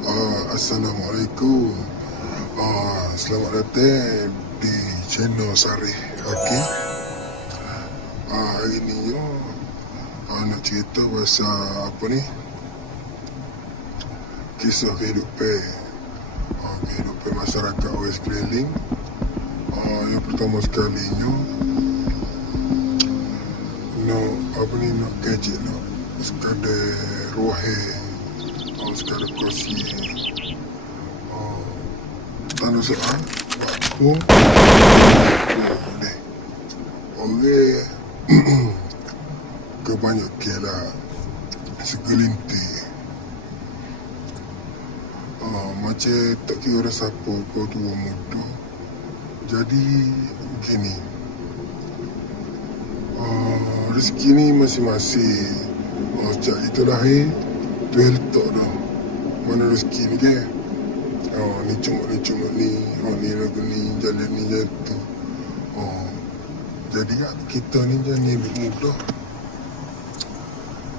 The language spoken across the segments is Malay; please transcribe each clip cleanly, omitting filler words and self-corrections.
Assalamualaikum. Selamat datang di channel Sarih Hakim. Hari ni nak cerita pasal apa ni? Kisah kehidupan masyarakat orang sekeliling. Yang pertama sekalinya nak kecik nak sekadar rohai, sekadar kongsi tanda soal aku boleh orang kebanyakan lah segelintir macam tak kira siapa kau tua muda. Jadi begini, rezeki ni masing-masing. Sejak itu lahir tu letak dah mana rezeki ni kan. Ni cuma ni, ni lagu ni, jalan ni, jalan tu. Jadi kan kita ni jangan ambil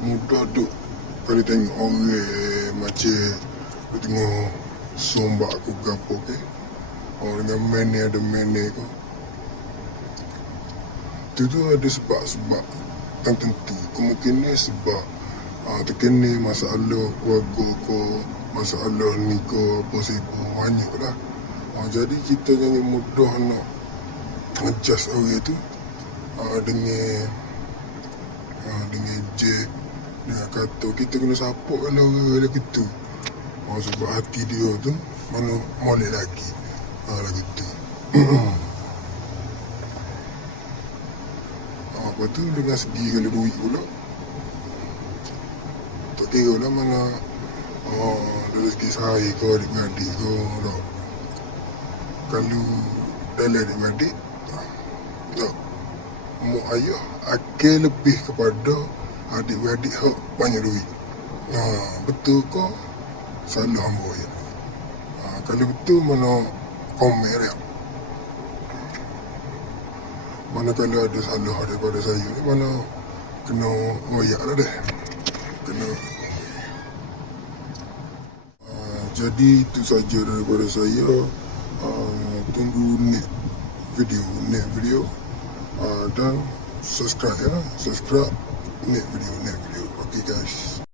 mudah duk. Kalau tengok orang macam aku tengok sombak aku gapo ke, dengan ada mana ke, tu ada sebab-sebab tertentu. Kemungkinan sebab terkena masalah keluarga ke, masalah ni ke, apa sibuk banyak lah. Jadi kita jangan mudah nak adjust orang tu dengan dengan kata kita kena support kalau orang lagi tu. Sebab hati dia tu mana molek lagi lagi tu. Lepas tu dengan segi kalau duit pula tak kira lah mana dari segi saya ke adik-adik ke tak. Kalau dalam adik-adik tak, mak ayah akan lebih kepada adik-adik hak banyak duit. Betul ke salah hamba ya? Kalau betul mana komen dia. Mana kalau ada salah daripada saya ni, mana kena royak lah deh. Kena. Jadi itu saja daripada saya. Tunggu next video dan subscribe ya. Subscribe next video. Okay guys.